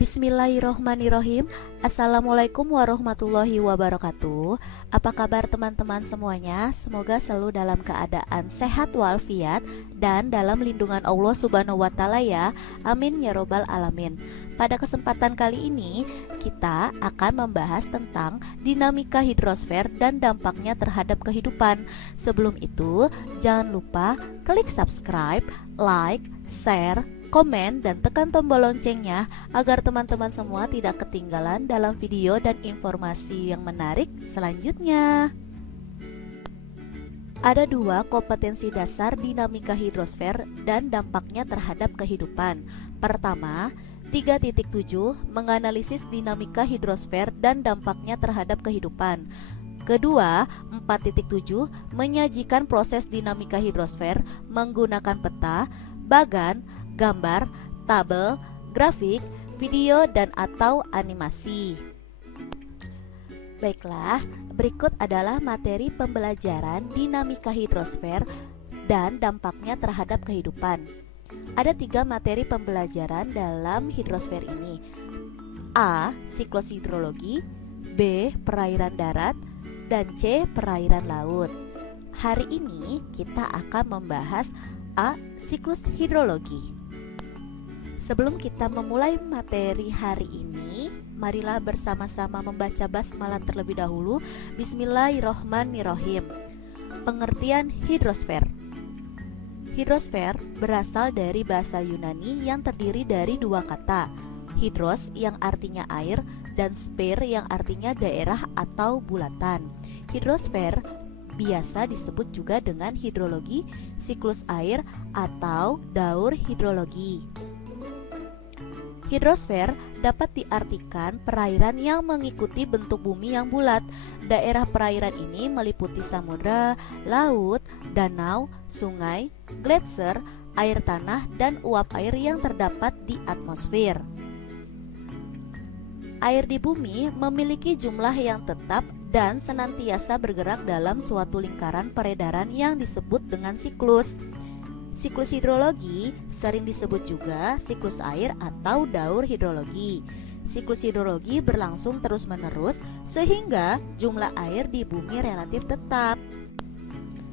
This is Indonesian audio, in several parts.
Bismillahirrohmanirrohim. Assalamualaikum warahmatullahi wabarakatuh. Apa kabar teman-teman semuanya? Semoga selalu dalam keadaan sehat walafiat dan dalam lindungan Allah Subhanahu wa Ta'ala ya. Amin ya robbal alamin. Pada kesempatan kali ini kita akan membahas tentang dinamika hidrosfer dan dampaknya terhadap kehidupan. Sebelum itu, jangan lupa klik subscribe, like, share, komen, dan tekan tombol loncengnya agar teman-teman semua tidak ketinggalan dalam video dan informasi yang menarik selanjutnya. Ada dua kompetensi dasar dinamika hidrosfer dan dampaknya terhadap kehidupan. Pertama, 3.7 menganalisis dinamika hidrosfer dan dampaknya terhadap kehidupan. Kedua, 4.7 menyajikan proses dinamika hidrosfer menggunakan peta, bagan, gambar, tabel, grafik, video, dan atau animasi. Baiklah, berikut adalah materi pembelajaran dinamika hidrosfer dan dampaknya terhadap kehidupan. Ada 3 materi pembelajaran dalam hidrosfer ini. A. Siklus hidrologi, B. Perairan darat, dan C. Perairan laut. Hari ini kita akan membahas A. Siklus hidrologi. Sebelum kita memulai materi hari ini, marilah bersama-sama membaca basmalah terlebih dahulu. Bismillahirrohmanirrohim. Pengertian hidrosfer. Hidrosfer berasal dari bahasa Yunani yang terdiri dari 2 kata, hidros yang artinya air dan sphere yang artinya daerah atau bulatan. Hidrosfer biasa disebut juga dengan hidrologi, siklus air, atau daur hidrologi. Hidrosfer dapat diartikan perairan yang mengikuti bentuk bumi yang bulat. Daerah perairan ini meliputi samudra, laut, danau, sungai, gletser, air tanah, dan uap air yang terdapat di atmosfer. Air di bumi memiliki jumlah yang tetap dan senantiasa bergerak dalam suatu lingkaran peredaran yang disebut dengan siklus. Siklus hidrologi sering disebut juga siklus air atau daur hidrologi. Siklus hidrologi berlangsung terus-menerus sehingga jumlah air di bumi relatif tetap.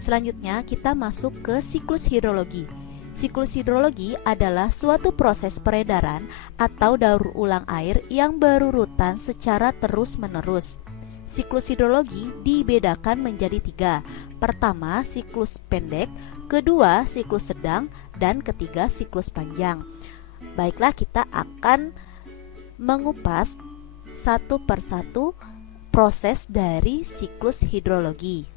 Selanjutnya kita masuk ke siklus hidrologi. Siklus hidrologi adalah suatu proses peredaran atau daur ulang air yang berurutan secara terus-menerus. Siklus hidrologi dibedakan menjadi 3. Pertama, siklus pendek, kedua, siklus sedang, dan ketiga, siklus panjang. Baiklah, kita akan mengupas satu persatu proses dari siklus hidrologi.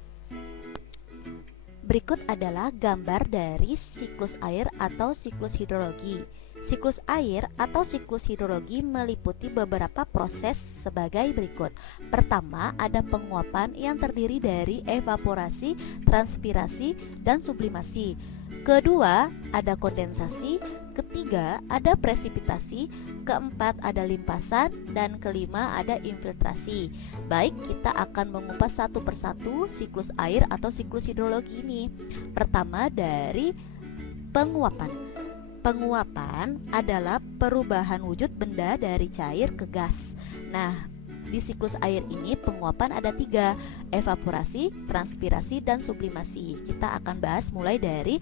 Berikut adalah gambar dari siklus air atau siklus hidrologi. Siklus air atau siklus hidrologi meliputi beberapa proses sebagai berikut. Pertama, ada penguapan yang terdiri dari evaporasi, transpirasi, dan sublimasi. Kedua, ada kondensasi. Ketiga, ada presipitasi. Keempat, ada limpasan. Dan kelima, ada infiltrasi. Baik, kita akan mengupas satu persatu siklus air atau siklus hidrologi ini. Pertama, dari penguapan. Penguapan adalah perubahan wujud benda dari cair ke gas. Nah, di siklus air ini penguapan ada 3, evaporasi, transpirasi, dan sublimasi. Kita akan bahas mulai dari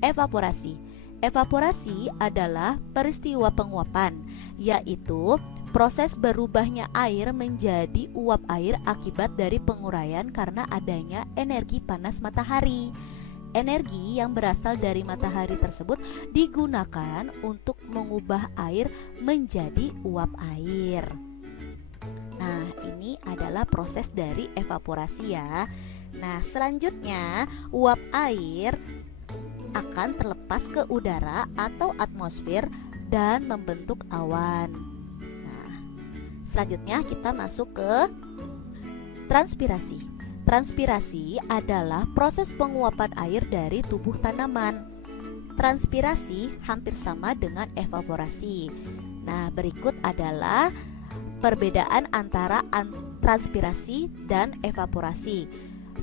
evaporasi. Evaporasi adalah peristiwa penguapan, yaitu proses berubahnya air menjadi uap air akibat dari penguraian karena adanya energi panas matahari. Energi yang berasal dari matahari tersebut digunakan untuk mengubah air menjadi uap air. Nah, ini adalah proses dari evaporasi ya. Nah, selanjutnya uap air akan terlepas ke udara atau atmosfer dan membentuk awan. Nah, selanjutnya kita masuk ke transpirasi. Transpirasi adalah proses penguapan air dari tubuh tanaman. Transpirasi hampir sama dengan evaporasi. Nah, berikut adalah perbedaan antara transpirasi dan evaporasi.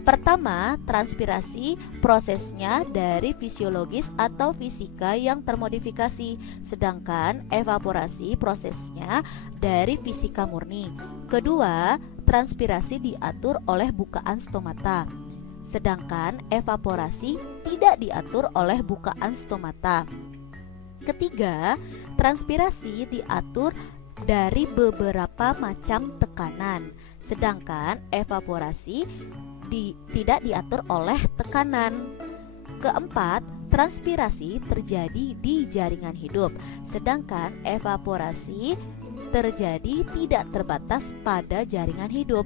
Pertama, transpirasi prosesnya dari fisiologis atau fisika yang termodifikasi, sedangkan evaporasi prosesnya dari fisika murni. Kedua, transpirasi diatur oleh bukaan stomata, sedangkan evaporasi tidak diatur oleh bukaan stomata. Ketiga, transpirasi diatur dari beberapa macam tekanan, sedangkan evaporasi tidak diatur oleh tekanan. Keempat, transpirasi terjadi di jaringan hidup, sedangkan evaporasi terjadi tidak terbatas pada jaringan hidup.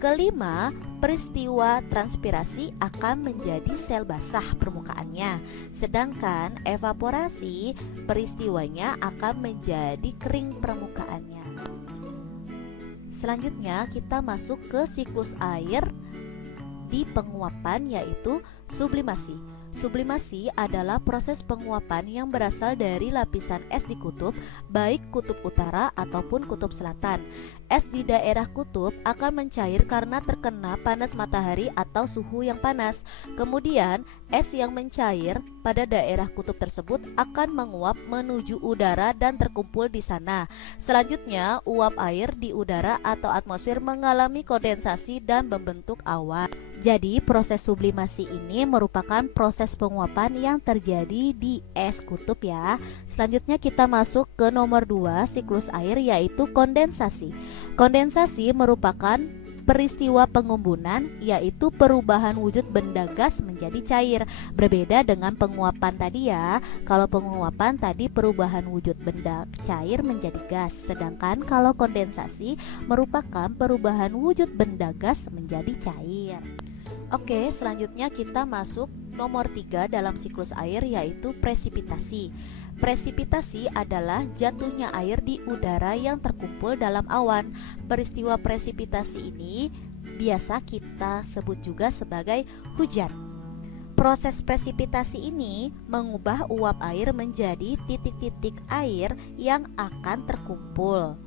Kelima, peristiwa transpirasi akan menjadi sel basah permukaannya, sedangkan evaporasi peristiwanya akan menjadi kering permukaannya. Selanjutnya kita masuk ke siklus air di penguapan, yaitu sublimasi. Sublimasi adalah proses penguapan yang berasal dari lapisan es di kutub, baik kutub utara ataupun kutub selatan. Es di daerah kutub akan mencair karena terkena panas matahari atau suhu yang panas. Kemudian, es yang mencair pada daerah kutub tersebut akan menguap menuju udara dan terkumpul di sana. Selanjutnya, uap air di udara atau atmosfer mengalami kondensasi dan membentuk awan. Jadi, proses sublimasi ini merupakan proses penguapan yang terjadi di es kutub ya. Selanjutnya kita masuk ke nomor 2 siklus air, yaitu kondensasi. Kondensasi merupakan peristiwa pengumbunan, yaitu perubahan wujud benda gas menjadi cair. Berbeda dengan penguapan tadi ya. Kalau penguapan tadi perubahan wujud benda cair menjadi gas, sedangkan kalau kondensasi merupakan perubahan wujud benda gas menjadi cair. Oke, selanjutnya kita masuk nomor 3 dalam siklus air, yaitu presipitasi. Presipitasi adalah jatuhnya air di udara yang terkumpul dalam awan. Peristiwa presipitasi ini biasa kita sebut juga sebagai hujan. Proses presipitasi ini mengubah uap air menjadi titik-titik air yang akan terkumpul.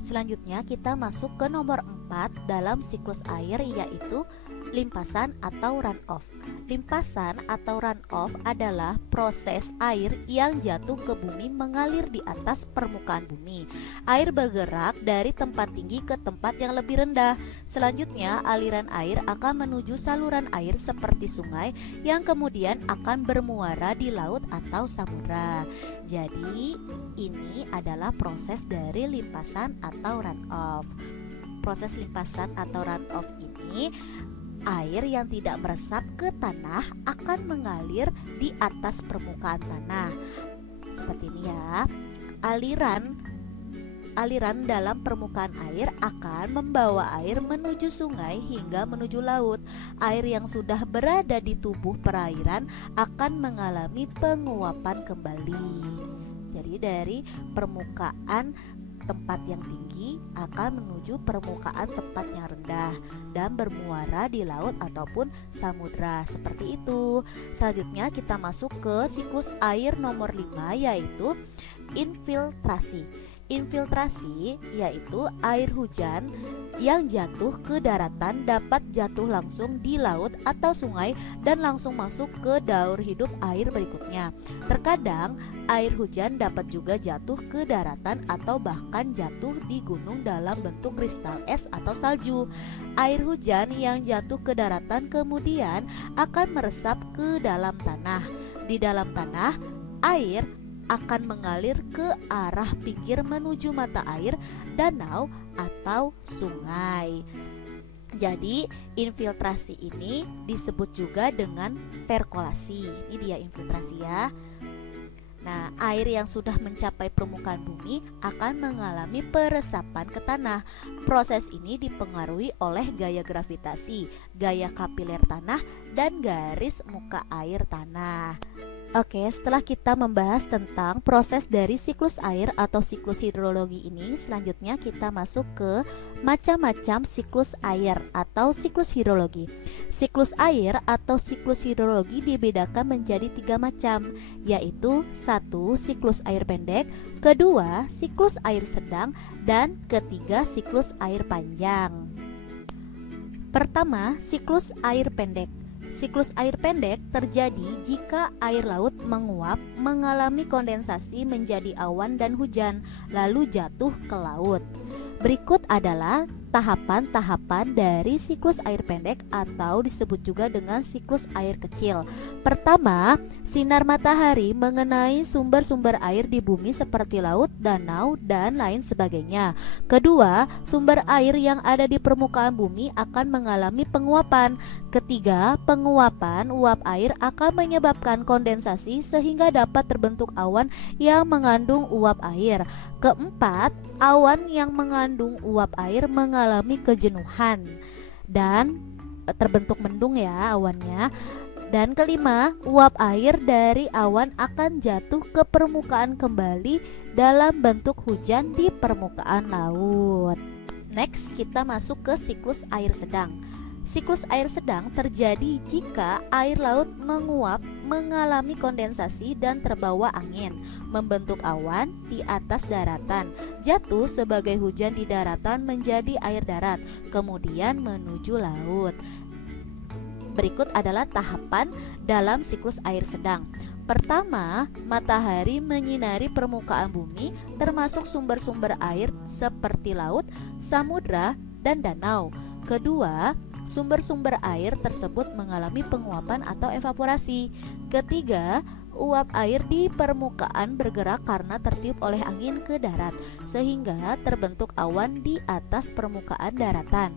Selanjutnya kita masuk ke nomor 4 dalam siklus air, yaitu limpasan atau runoff. Limpasan atau runoff adalah proses air yang jatuh ke bumi mengalir di atas permukaan bumi. Air bergerak dari tempat tinggi ke tempat yang lebih rendah. Selanjutnya, aliran air akan menuju saluran air seperti sungai yang kemudian akan bermuara di laut atau samudra. Jadi, ini adalah proses dari limpasan atau runoff. Proses limpasan atau runoff ini, air yang tidak meresap ke tanah akan mengalir di atas permukaan tanah. Seperti ini ya. Aliran dalam permukaan air akan membawa air menuju sungai hingga menuju laut. Air yang sudah berada di tubuh perairan akan mengalami penguapan kembali. Jadi dari permukaan tempat yang tinggi akan menuju permukaan tempat yang rendah dan bermuara di laut ataupun samudra, seperti itu. Selanjutnya kita masuk ke siklus air nomor 5, yaitu infiltrasi. Infiltrasi yaitu air hujan yang jatuh ke daratan dapat jatuh langsung di laut atau sungai dan langsung masuk ke daur hidup air berikutnya. Terkadang air hujan dapat juga jatuh ke daratan atau bahkan jatuh di gunung dalam bentuk kristal es atau salju. Air hujan yang jatuh ke daratan kemudian akan meresap ke dalam tanah. Di dalam tanah, air akan mengalir ke arah pinggir menuju mata air, danau atau sungai. Jadi infiltrasi ini disebut juga dengan perkolasi. Ini dia infiltrasi ya. Nah, air yang sudah mencapai permukaan bumi akan mengalami peresapan ke tanah. Proses ini dipengaruhi oleh gaya gravitasi, gaya kapiler tanah, dan garis muka air tanah. Oke, setelah kita membahas tentang proses dari siklus air atau siklus hidrologi ini, selanjutnya kita masuk ke macam-macam siklus air atau siklus hidrologi. Siklus air atau siklus hidrologi dibedakan menjadi 3 macam, yaitu 1. Siklus air pendek, 2. Siklus air sedang, dan 3. Siklus air panjang. Pertama, siklus air pendek. Siklus air pendek terjadi jika air laut menguap, mengalami kondensasi menjadi awan dan hujan, lalu jatuh ke laut. Berikut adalah tahapan-tahapan dari siklus air pendek atau disebut juga dengan siklus air kecil. Pertama, sinar matahari mengenai sumber-sumber air di bumi seperti laut, danau, dan lain sebagainya. Kedua, sumber air yang ada di permukaan bumi akan mengalami penguapan. Ketiga, penguapan uap air akan menyebabkan kondensasi sehingga dapat terbentuk awan yang mengandung uap air. Keempat, awan yang mengandung uap air mengalami kejenuhan dan terbentuk mendung ya awannya. Dan kelima, uap air dari awan akan jatuh ke permukaan kembali dalam bentuk hujan di permukaan laut. Next, kita masuk ke siklus air sedang. Siklus air sedang terjadi jika air laut menguap, mengalami kondensasi dan terbawa angin, membentuk awan di atas daratan, jatuh sebagai hujan di daratan menjadi air darat, kemudian menuju laut. Berikut adalah tahapan dalam siklus air sedang. Pertama, matahari menyinari permukaan bumi termasuk sumber-sumber air seperti laut, samudra, dan danau. Kedua, sumber-sumber air tersebut mengalami penguapan atau evaporasi. Ketiga, uap air di permukaan bergerak karena tertiup oleh angin ke darat, sehingga terbentuk awan di atas permukaan daratan.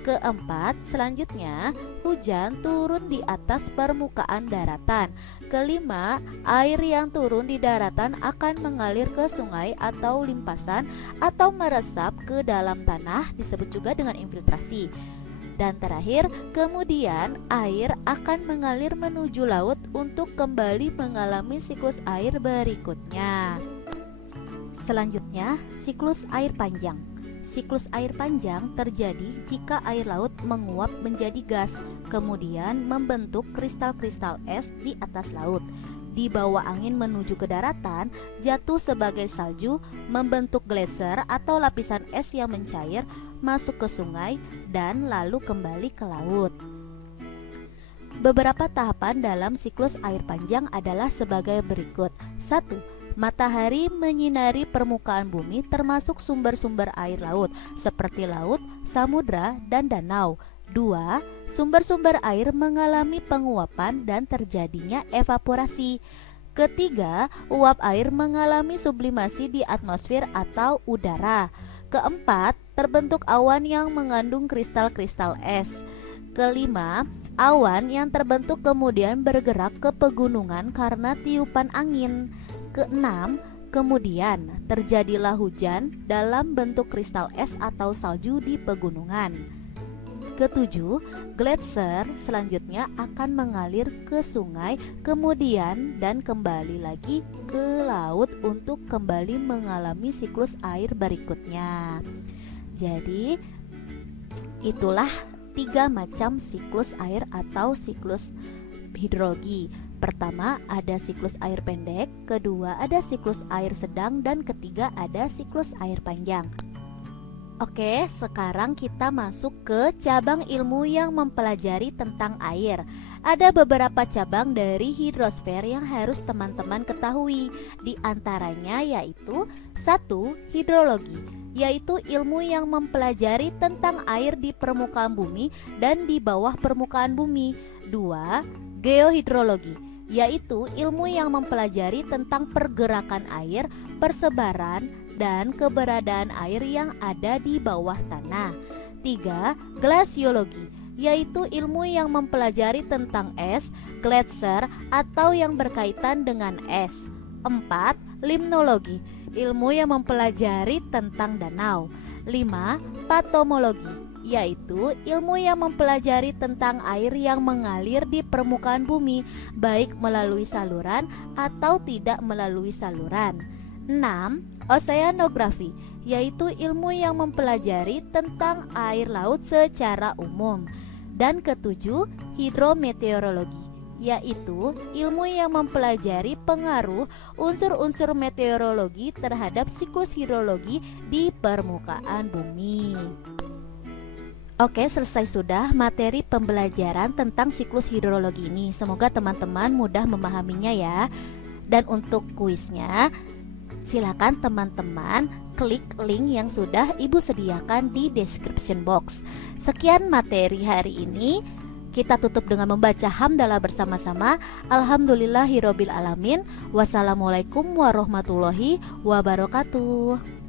Keempat, selanjutnya hujan turun di atas permukaan daratan. Kelima, air yang turun di daratan akan mengalir ke sungai atau limpasan atau meresap ke dalam tanah, disebut juga dengan infiltrasi. Dan terakhir, kemudian air akan mengalir menuju laut untuk kembali mengalami siklus air berikutnya. Selanjutnya, siklus air panjang. Siklus air panjang terjadi jika air laut menguap menjadi gas, kemudian membentuk kristal-kristal es di atas laut. Dibawa angin menuju ke daratan, jatuh sebagai salju, membentuk gletser atau lapisan es yang mencair, masuk ke sungai, dan lalu kembali ke laut. Beberapa tahapan dalam siklus air panjang adalah sebagai berikut. 1. Matahari menyinari permukaan bumi termasuk sumber-sumber air laut seperti laut, samudra, dan danau. 2. Sumber-sumber air mengalami penguapan dan terjadinya evaporasi. Ketiga, uap air mengalami sublimasi di atmosfer atau udara. Keempat, terbentuk awan yang mengandung kristal-kristal es. Kelima, awan yang terbentuk kemudian bergerak ke pegunungan karena tiupan angin. Keenam, kemudian terjadilah hujan dalam bentuk kristal es atau salju di pegunungan. Ketujuh, gletser selanjutnya akan mengalir ke sungai kemudian dan kembali lagi ke laut untuk kembali mengalami siklus air berikutnya. Jadi itulah 3 macam siklus air atau siklus hidrologi. Pertama ada siklus air pendek, kedua ada siklus air sedang, dan ketiga ada siklus air panjang. Oke, sekarang kita masuk ke cabang ilmu yang mempelajari tentang air. Ada beberapa cabang dari hidrosfer yang harus teman-teman ketahui. Di antaranya yaitu 1. Hidrologi, yaitu ilmu yang mempelajari tentang air di permukaan bumi dan di bawah permukaan bumi. 2. Geohidrologi, yaitu ilmu yang mempelajari tentang pergerakan air, persebaran, dan keberadaan air yang ada di bawah tanah. 3. Glasiologi, yaitu ilmu yang mempelajari tentang es, gletser, atau yang berkaitan dengan es. 4. Limnologi, ilmu yang mempelajari tentang danau. 5. Patomologi, yaitu ilmu yang mempelajari tentang air yang mengalir di permukaan bumi, baik melalui saluran atau tidak melalui saluran. 6. Oseanografi, yaitu ilmu yang mempelajari tentang air laut secara umum. Dan ketujuh, hidrometeorologi, yaitu ilmu yang mempelajari pengaruh unsur-unsur meteorologi terhadap siklus hidrologi di permukaan bumi. Oke, selesai sudah materi pembelajaran tentang siklus hidrologi ini. Semoga teman-teman mudah memahaminya ya. Dan untuk kuisnya, silakan teman-teman klik link yang sudah Ibu sediakan di description box. Sekian materi hari ini. Kita tutup dengan membaca hamdalah bersama-sama. Alhamdulillahirobbil alamin. Wassalamualaikum warahmatullahi wabarakatuh.